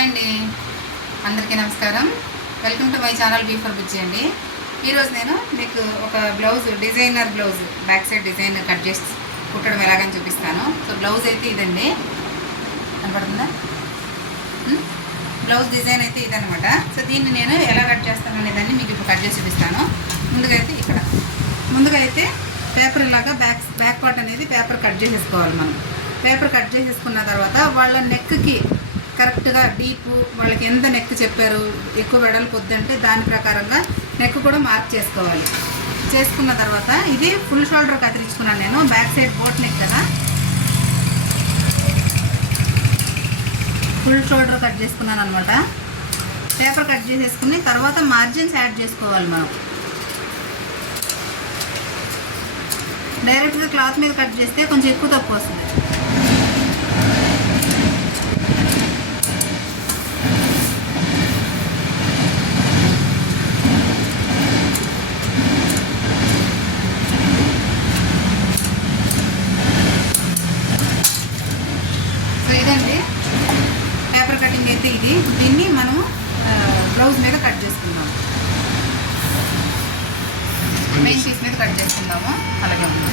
Hi అండి, అందరికీ నమస్కారం. Welcome to my channel B for Bujji అండి. ఈరోజు నేను మీకు ఒక blouse designer blouse back side design cut చేసి కుట్టడం ఎలాగని చూపిస్తాను. సో బ్లౌజ్ అయితే ఇదండి, కనపడుతుందా? బ్లౌజ్ డిజైన్ అయితే ఇదనమాట. సో దీన్ని నేను ఎలా కట్ చేస్తాను అనేదాన్ని మీకు ఇప్పుడు కట్ చేసి చూపిస్తాను. ముందుగా అయితే పేపర్ ఇలాగా బ్యాక్ పార్ట్ అనేది పేపర్ కట్ చేసేసుకోవాలి. మనం పేపర్ కట్ చేసేసుకున్న తర్వాత వాళ్ళ నెక్కి కరెక్ట్గా డీపు వాళ్ళకి ఎంత నెక్ చెప్పారు, ఎక్కువ వెడల్పు వద్దంటే దాని ప్రకారంగా నెక్ కూడా మార్క్ చేసుకోవాలి. చేసుకున్న తర్వాత ఇది ఫుల్ షోల్డర్ కత్తిరించుకున్నాను నేను. బ్యాక్ సైడ్ బోట్ నెక్ కదా, ఫుల్ షోల్డర్ కట్ చేసుకున్నాను అనమాట. పేపర్ కట్ చేసేసుకుని తర్వాత మార్జిన్స్ యాడ్ చేసుకోవాలి. మనం డైరెక్ట్గా క్లాత్ మీద కట్ చేస్తే కొంచెం ఎక్కువ తక్కువ వస్తుంది. సో ఇదండి పేపర్ కటింగ్ అయితే ఇది. దీన్ని మనము బ్లౌజ్ మీద కట్ చేసుకుందాం. మెయిన్ పీస్ మీద కట్ చేసుకుందాము. అలాగే ఉంది.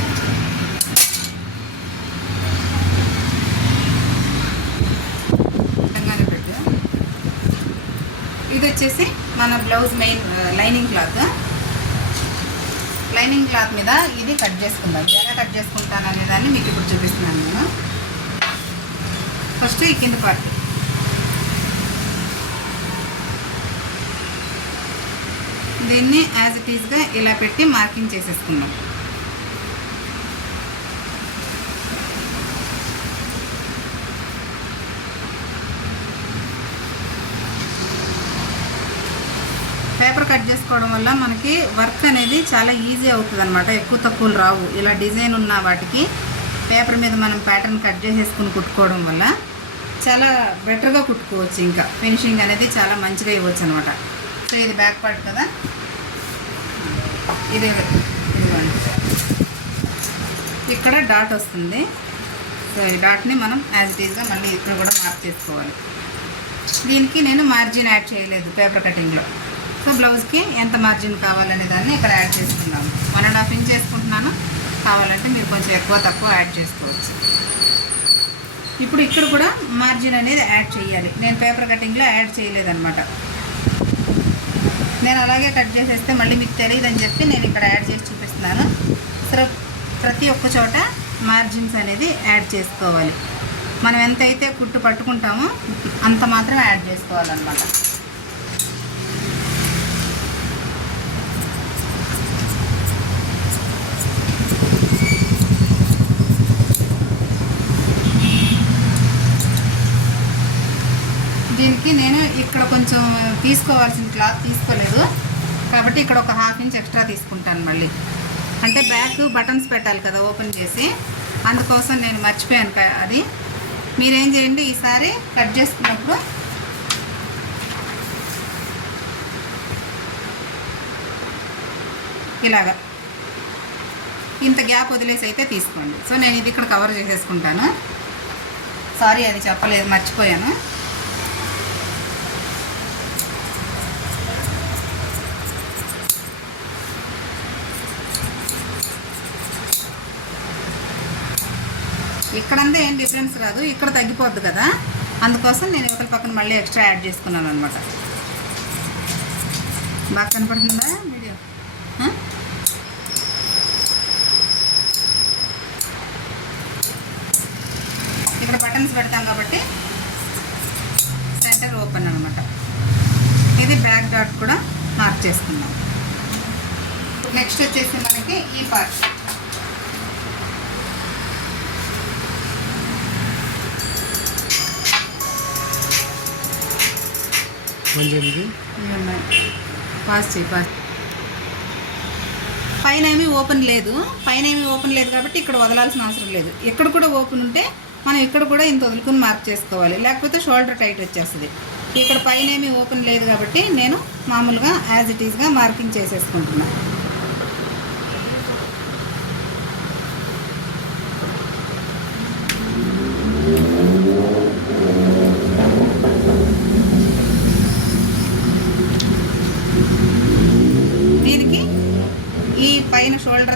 ఇది వచ్చేసి మన బ్లౌజ్ మెయిన్ లైనింగ్ క్లాత్ మీద ఇది కట్ చేసుకుందాం. ఎలా కట్ చేసుకుంటాను అనేదాన్ని మీకు ఇప్పుడు చూపిస్తున్నాను నేను. ఫస్ట్ ఈ కింద పార్ట్ దీన్ని యాజ్ ఇట్ ఈజ్గా ఇలా పెట్టి మార్కింగ్ చేసేసుకుందాం. పేపర్ కట్ చేసుకోవడం వల్ల మనకి వర్క్ అనేది చాలా ఈజీ అవుతుంది అనమాట. ఎక్కువ తక్కువలు రావు. ఇలా డిజైన్ ఉన్న వాటికి పేపర్ మీద మనం ప్యాటర్న్ కట్ చేసేసుకుని కుట్టుకోవడం వల్ల చాలా బెటర్గా కుట్టుకోవచ్చు. ఇంకా ఫినిషింగ్ అనేది చాలా మంచిగా ఇవ్వచ్చు అనమాట. సో ఇది బ్యాక్ పార్ట్ కదా, ఇదిగోండి ఇక్కడ డాట్ వస్తుంది. సో ఈ డాట్ని మనం యాజ్ ఇట్ ఈజ్గా మళ్ళీ ఇక్కడ కూడా మార్క్ చేసుకోవాలి. దీనికి నేను మార్జిన్ యాడ్ చేయలేదు పేపర్ కటింగ్లో. సో బ్లౌజ్కి ఎంత మార్జిన్ కావాలనే దాన్ని ఇక్కడ యాడ్ చేసుకున్నాము. 1.5 ఇంచ్ చేసుకుంటున్నాను. కావాలంటే మీరు కొంచెం ఎక్కువ తక్కువ యాడ్ చేసుకోవచ్చు. ఇప్పుడు ఇక్కడ కూడా మార్జిన్ అనేది యాడ్ చేయాలి. నేను పేపర్ కటింగ్లో యాడ్ చేయలేదన్నమాట. నేను అలాగే కట్ చేసేస్తే మళ్ళీ మీకు తెలియదని చెప్పి నేను ఇక్కడ యాడ్ చేసి చూపిస్తున్నాను. సో ప్రతి ఒక్క చోట మార్జిన్స్ అనేది యాడ్ చేసుకోవాలి. మనం ఎంతైతే కుట్టు పట్టుకుంటామో అంత మాత్రం యాడ్ చేసుకోవాలన్నమాట. దీనికి నేను ఇక్కడ కొంచెం తీసుకోవాల్సిన క్లాత్ తీసుకోలేదు కాబట్టి ఇక్కడ ఒక 1/2 ఇంచ్ ఎక్స్ట్రా తీసుకుంటాను మళ్ళీ. అంటే బ్యాక్ బటన్స్ పెట్టాలి కదా ఓపెన్ చేసి, అందుకోసం నేను మర్చిపోయాను. అది మీరేం చేయండి, ఈసారి కట్ చేసుకున్నప్పుడు ఇలాగా ఇంత గ్యాప్ వదిలేసి అయితే తీసుకోండి. సో నేను ఇది ఇక్కడ కవర్ చేసేసుకుంటాను. సారీ, అది చెప్పలేదు, మర్చిపోయాను. ఇక్కడంతా ఏం డిఫరెన్స్ రాదు, ఇక్కడ తగ్గిపోద్ది కదా, అందుకోసం నేను ఒకరి పక్కన మళ్ళీ ఎక్స్ట్రా యాడ్ చేసుకున్నాను అనమాట. బాగా కనపడుతుందా వీడియో? ఇక్కడ బటన్స్ పెడతాం కాబట్టి సెంటర్ ఓపెన్ అనమాట. ఇది బ్యాక్ డాట్ కూడా మార్క్ చేసుకుందాం. నెక్స్ట్ వచ్చేసి మనకి ఈ పార్ట్. పైన ఏమీ ఓపెన్ లేదు కాబట్టి ఇక్కడ వదలాల్సిన అవసరం లేదు. ఎక్కడ కూడా ఓపెన్ ఉంటే మనం ఇక్కడ కూడా ఇంత వదులుకుని మార్క్ చేసుకోవాలి, లేకపోతే షోల్డర్ టైట్ వచ్చేస్తుంది. ఇక్కడ పైన ఏమీ ఓపెన్ లేదు కాబట్టి నేను మామూలుగా యాజ్ ఇట్ ఈజ్గా మార్కింగ్ చేసేసుకుంటున్నాను.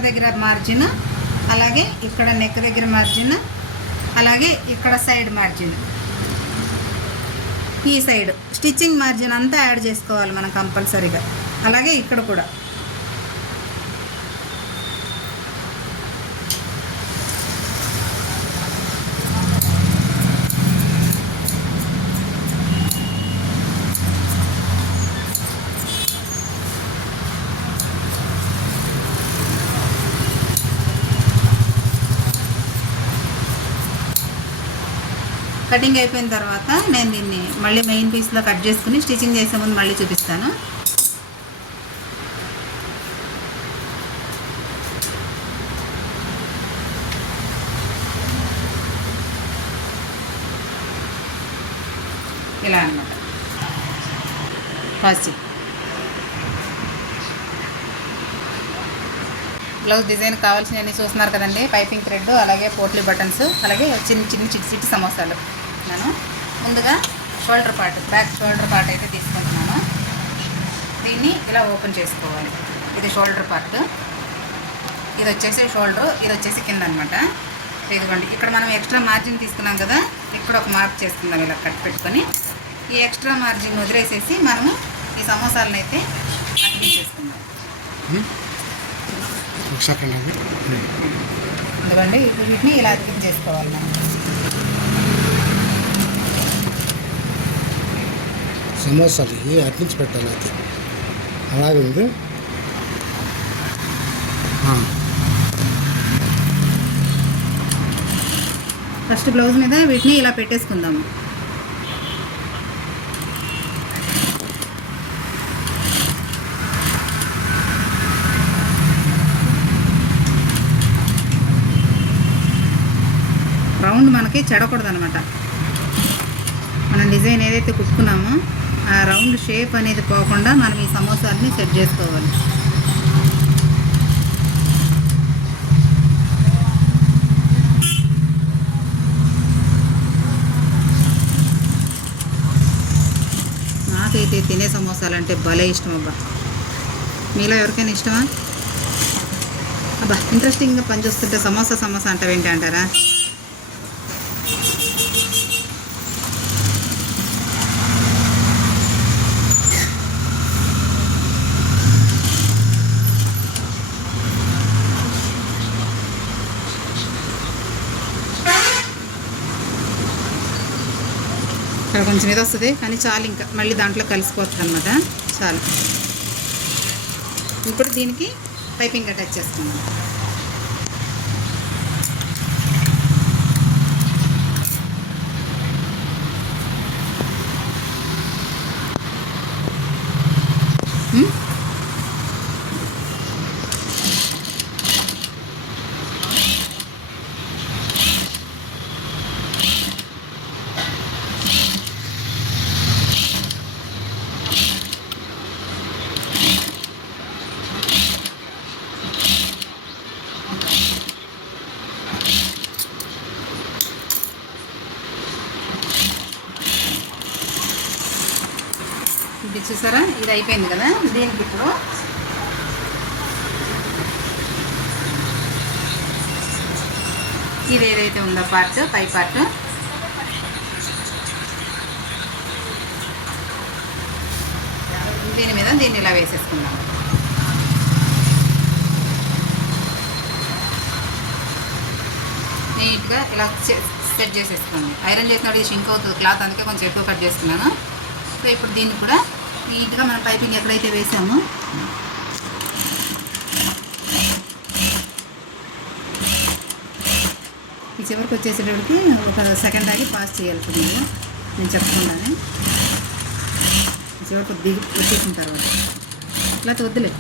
దగ్గర మార్జిన్, అలాగే ఇక్కడ నెక్ దగ్గర మార్జిన్, అలాగే ఇక్కడ సైడ్ మార్జిన్, ఈ సైడ్ స్టిచ్చింగ్ మార్జిన్ అంతా యాడ్ చేసుకోవాలి మనం కంపల్సరీగా. అలాగే ఇక్కడ కూడా కటింగ్ అయిపోయిన తర్వాత నేను దీన్ని మళ్ళీ మెయిన్ పీస్లో కట్ చేసుకుని స్టిచ్చింగ్ చేసే ముందు మళ్ళీ చూపిస్తాను. ఇలా అన్నమాట. ఫస్ట్ బ్లౌజ్ డిజైన్ కావాల్సినవన్నీ చూస్తున్నారు కదండి. పైపింగ్ థ్రెడ్, అలాగే పోట్లీ బటన్స్, అలాగే చిన్న చిన్న చిట్టి సమోసాలు. నేను ముందుగా shoulder part, back shoulder part అయితే తీసుకుంటున్నాను. దీన్ని ఇలా ఓపెన్ చేసుకోవాలి. ఇది షోల్డర్ పార్ట్, ఇది వచ్చేసి షోల్డర్, ఇది వచ్చేసి కింద అనమాట. ఇదిగోండి, ఇక్కడ మనం ఎక్స్ట్రా మార్జిన్ తీసుకున్నాం కదా, ఇక్కడ ఒక మార్క్ చేసుకుందాం ఇలా కట్ పెట్టుకొని. ఈ ఎక్స్ట్రా మార్జిన్ వదిలేసేసి మనము ఈ సమోసాలను అయితే అతికించేసుకుందాం. ఎందుకంటే వీటిని ఇలా అతికించేసుకోవాలి మనం. సమోసాలు అట్నుంచి పెట్టాలి, అది అలాగే ఉంది. ఫస్ట్ బ్లౌజ్ మీద వీటిని ఇలా పెట్టేసుకుందాము. రౌండ్ మనకి చెడకూడదు అనమాట. మనం డిజైన్ ఏదైతే కుట్టుకున్నామో ఆ రౌండ్ షేప్ అనేది పోకుండా మనం ఈ సమోసాలని సెట్ చేసుకోవాలి. నాకైతే తినే సమోసాలు అంటే భలే ఇష్టం అబ్బా. మీలో ఎవరికైనా ఇష్టమా? అబ్బా ఇంట్రెస్టింగ్గా పనిచేస్తుంటే సమోసా అంటావేంటి అంటారా? ఇక్కడ కొంచెం ఇది వస్తుంది కానీ చాలు, ఇంకా మళ్ళీ దాంట్లో కలిసిపోతుంది అనమాట. చాలు. ఇప్పుడు దీనికి పైపింగ్ అటాచ్ చేసుకుందాం. ఇది చూసారా, ఇది అయిపోయింది కదా. దీనికి ఇప్పుడు ఇది ఏదైతే ఉందో పార్ట్, పై పార్ట్, దీని మీద దీన్ని ఇలా వేసేసుకుందాం. నీట్గా ఇలా సెట్ చేసేసుకోండి. ఐరన్ చేసినప్పుడు షింక్ అవుతుంది క్లాత్, అందుకే కొంచెం ఎక్కువ కట్ చేసుకున్నాను. సో ఇప్పుడు దీన్ని కూడా నీట్గా మనం పైపింగ్ ఎక్కడైతే వేసామో ఈ చివరికి వచ్చేసేటప్పటికి ఒక సెకండ్ ఆగి పాస్ చేయాలి. నేను చెప్పకుండానే చివరికి దిగి వచ్చేసిన తర్వాత ఇట్లా వద్దులే.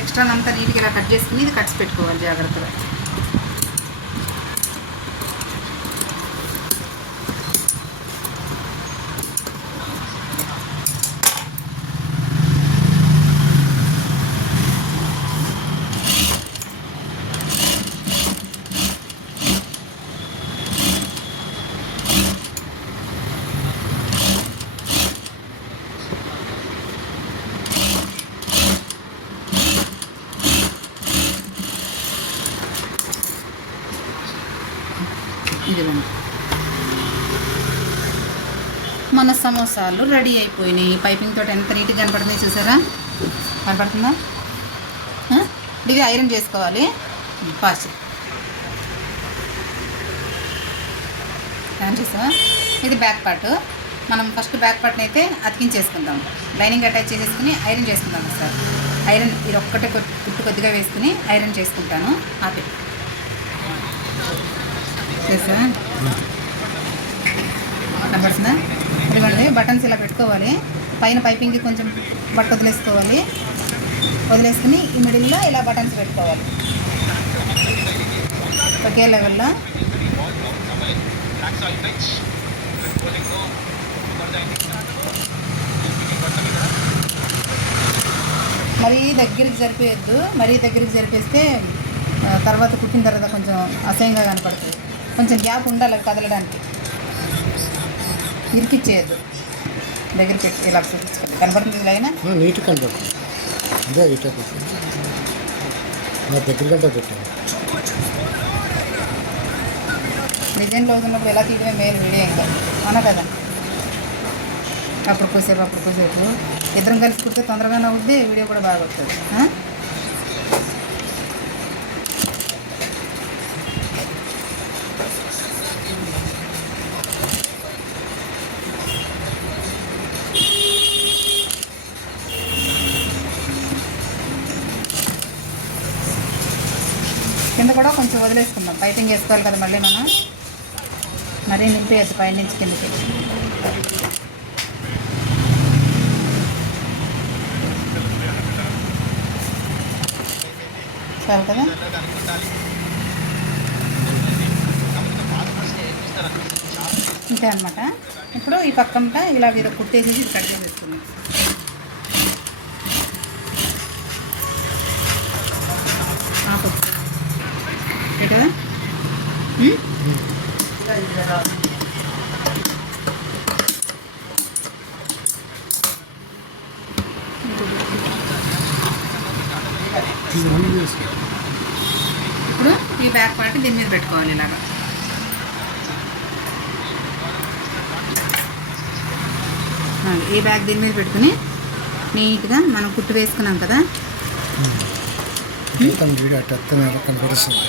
ఎక్స్ట్రా అంతా నీట్గా ఇలా కట్ చేసుకుని ఇది కట్స్ పెట్టుకోవాలి జాగ్రత్తగా. ఇదిగోండి, మన సమోసాలు రెడీ అయిపోయినాయి. పైపింగ్ తోటి ఎంత నీట్గా కనపడుతున్నాయి చూసారా, కనపడుతుందా? ఇది ఐరన్ చేసుకోవాలి ఫాస్ట్. చూసా, ఇది బ్యాక్ పార్ట్. మనం ఫస్ట్ బ్యాక్ పార్ట్ని అయితే అతికించేసుకుందాం, లైనింగ్ అటాచ్ చేసేసుకుని ఐరన్ చేసుకుందాం సార్. ఐరన్ ఇది ఒక్కటే కుట్టు కొద్దిగా వేసుకుని ఐరన్ చేసుకుంటాను. ఆపే చేసా, కనబడుతుందా? ఇదిగోండి, బటన్స్ ఇలా పెట్టుకోవాలి. పైన పైపింగ్కి కొంచెం బట్ట వదిలేసుకోవాలి. వదిలేసుకుని ఈ మిడిల్లో ఇలా బటన్స్ పెట్టుకోవాలి ఒకే లెవెల్లో. మరీ దగ్గరికి జరిపేయద్దు, మరీ దగ్గరికి జరిపేస్తే తర్వాత కుట్టిన తర్వాత కొంచెం అసహ్యంగా కనపడుతుంది. కొంచెం గ్యాప్ ఉండాలి కదలడానికి, ఇరికిచ్చేయద్దు. దగ్గర పెట్టి ఇలా చూపించుకోండి, కనపడుతుంది లైన్ నీట్గా కనపడుతుంది. అదే ఇటే నా దగ్గర కంటే పెట్టాను. డిజైన్లో ఉన్నప్పుడు ఎలా తీయడమే మేలు వీడియో, ఇంకా అవునా కదా? అప్పుడు కొద్దిసేపు ఇద్దరం కలిసి కుడితే తొందరగానే అవుద్ది, వీడియో కూడా బాగా వస్తుంది. కింద కూడా కొంచెం వదిలేసుకుందాం, పైపింగ్ వేసుకోవాలి కదా మళ్ళీ మనం. మరీ నింపేయద్దు పైన నుంచి కిందకి. చాలు కదా? ఇంతే అనమాట. ఇప్పుడు ఈ పక్కంట ఇలా ఏదో కుట్టేసేసి కట్ చేసేసుకుందాం. కదా ఇప్పుడు ఈ బ్యాక్ పార్ట్ దీని మీద పెట్టుకోవాలి ఇలాగా. ఈ బ్యాగ్ దీని మీద పెట్టుకుని నీట్గా మనం కుట్టు వేసుకున్నాం కదా, కనిపిస్తుంది.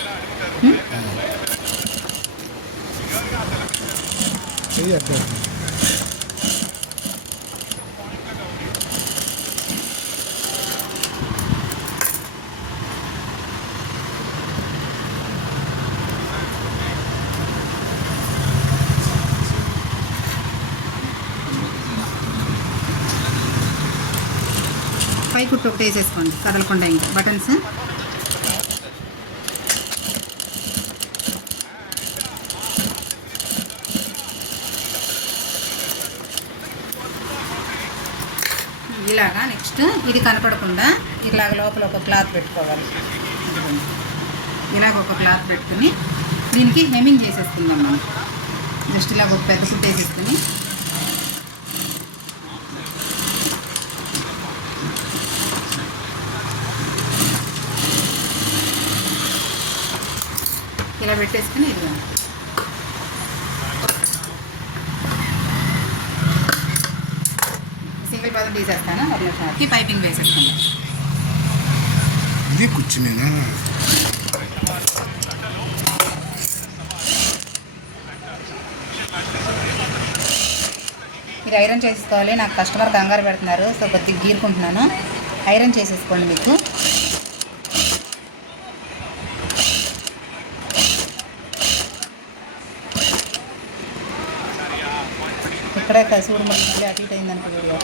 పై కుట్టు ఒకటి వేసేసుకోండి కదలకుండా, ఇంకా బటన్స్. ఇలాగా నెక్స్ట్ ఇది కనపడకుండా ఇలాగ లోపల ఒక క్లాత్ పెట్టుకోవాలి. ఇలాగ ఒక క్లాత్ పెట్టుకుని దీనికి హెమ్మింగ్ చేసేసుకుందాం మనం. జస్ట్ ఇలాగ ఒక పెద్ద కుట్టు వేసేసుకుని ఇలా పెట్టేసుకుని ఇదిగో సింగిల్ పదం తీసేస్తాను. ఒక నిమిషం పైపింగ్ వేసేసుకుందాం. ఇది కూర్చునేనా? ఇది ఐరన్ చేసేసుకోవాలి. నాకు కస్టమర్ కంగారు పెడుతున్నారు, సో కొద్దిగా గీరుకుంటున్నాను. ఐరన్ చేసేసుకోండి. మీకు ఇక్కడే కసూడు మళ్ళీ అటు ఇటు అయిందనుకో వీడియో.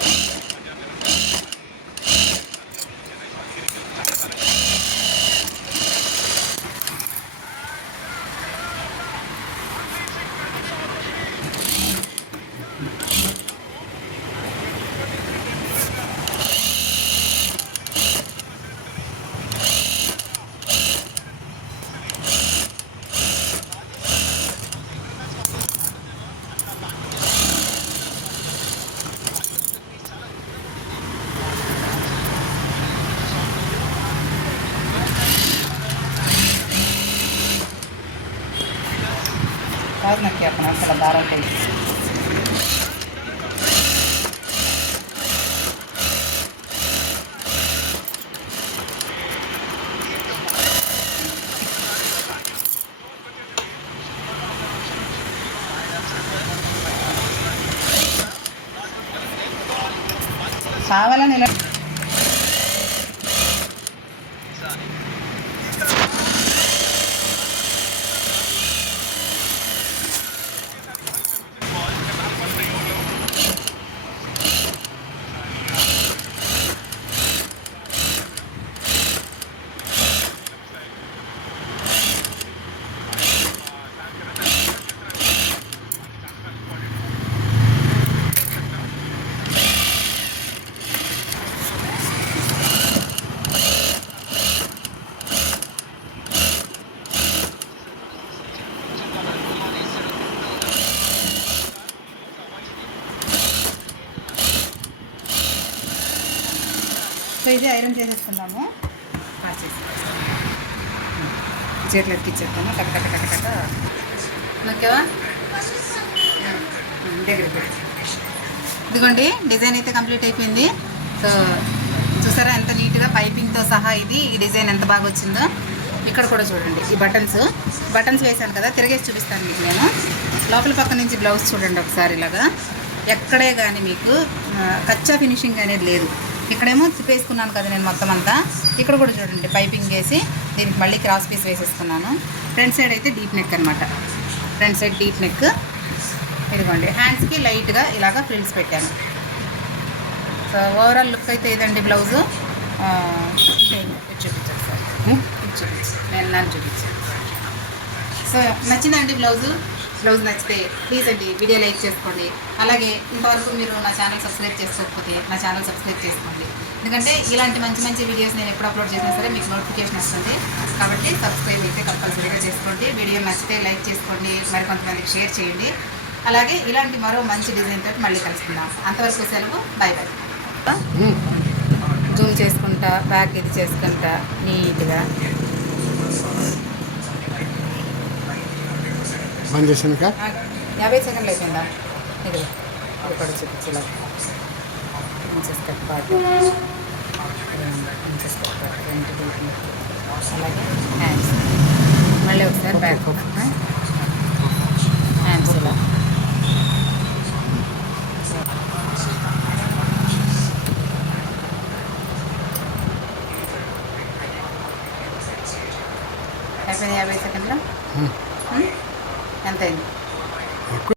దారం టైప్. కావాలని ఇలా సో ఇది ఐరన్ చేసేసుకుందాము. చేతులు ఎక్కిచ్చేస్తాము. టక టక టక టక ఓకేవా? దగ్గరికి ఇదిగోండి, డిజైన్ అయితే కంప్లీట్ అయిపోయింది. సో చూసారా ఎంత నీట్గా పైపింగ్తో సహా ఇది ఈ డిజైన్ ఎంత బాగా వచ్చిందో. ఇక్కడ కూడా చూడండి, ఈ బటన్స్ వేసాను కదా, తిరిగేసి చూపిస్తాను మీకు నేను. లోపల పక్క నుంచి బ్లౌజ్ చూడండి ఒకసారి. ఇలాగా ఎక్కడే కానీ మీకు కచ్చా ఫినిషింగ్ అనేది లేదు. ఇక్కడేమో తిప్పేసుకున్నాను కదా నేను మొత్తం అంతా. ఇక్కడ కూడా చూడండి, పైపింగ్ వేసి దీనికి మళ్ళీ క్రాస్ పీస్ వేసేసుకున్నాను. ఫ్రంట్ సైడ్ అయితే డీప్ నెక్ అనమాట. Front side deep neck. ఇదిగోండి, హ్యాండ్స్కి లైట్గా ఇలాగా ఫ్రిల్స్ పెట్టాను. సో ఓవరాల్ లుక్ అయితే ఇదండి బ్లౌజు. చూపించాను సార్, నేను నన్ను చూపించాను. సో నచ్చిందండి బ్లౌజ్ నచ్చితే ప్లీజ్ అండి వీడియో లైక్ చేసుకోండి. అలాగే ఇంతవరకు మీరు నా ఛానల్ సబ్స్క్రైబ్ చేసుకోకపోతే నా ఛానల్ సబ్స్క్రైబ్ చేసుకోండి. ఎందుకంటే ఇలాంటి మంచి మంచి వీడియోస్ నేను ఎప్పుడు అప్లోడ్ చేసినా సరే మీకు నోటిఫికేషన్ వస్తుంది. కాబట్టి సబ్స్క్రైబ్ అయితే కంపల్సరీగా చేసుకోండి. వీడియో నచ్చితే లైక్ చేసుకోండి, మరి కొంతమందికి షేర్ చేయండి. అలాగే ఇలాంటి మరో మంచి డిజైన్ తోటి మళ్ళీ కలుసుకుందాం. అంతవరకు సెలవు, బై బై. జూమ్ చేసుకుంటా, బ్యాక్ ఇది చేసుకుంటా నీట్గా బంద్ చేసాను. 50 సెకండ్లు అయిపోయిందా? ఇది ఇక్కడ చూపించలా ఇంచెస్ పాటు అలాగే హ్యాండ్స్ మళ్ళీ ఒకసారి బ్యాక్ హ్యాండ్స్ ఇలా అయిపోయింది. 50 సెకండ్లో ఎంత అయింది?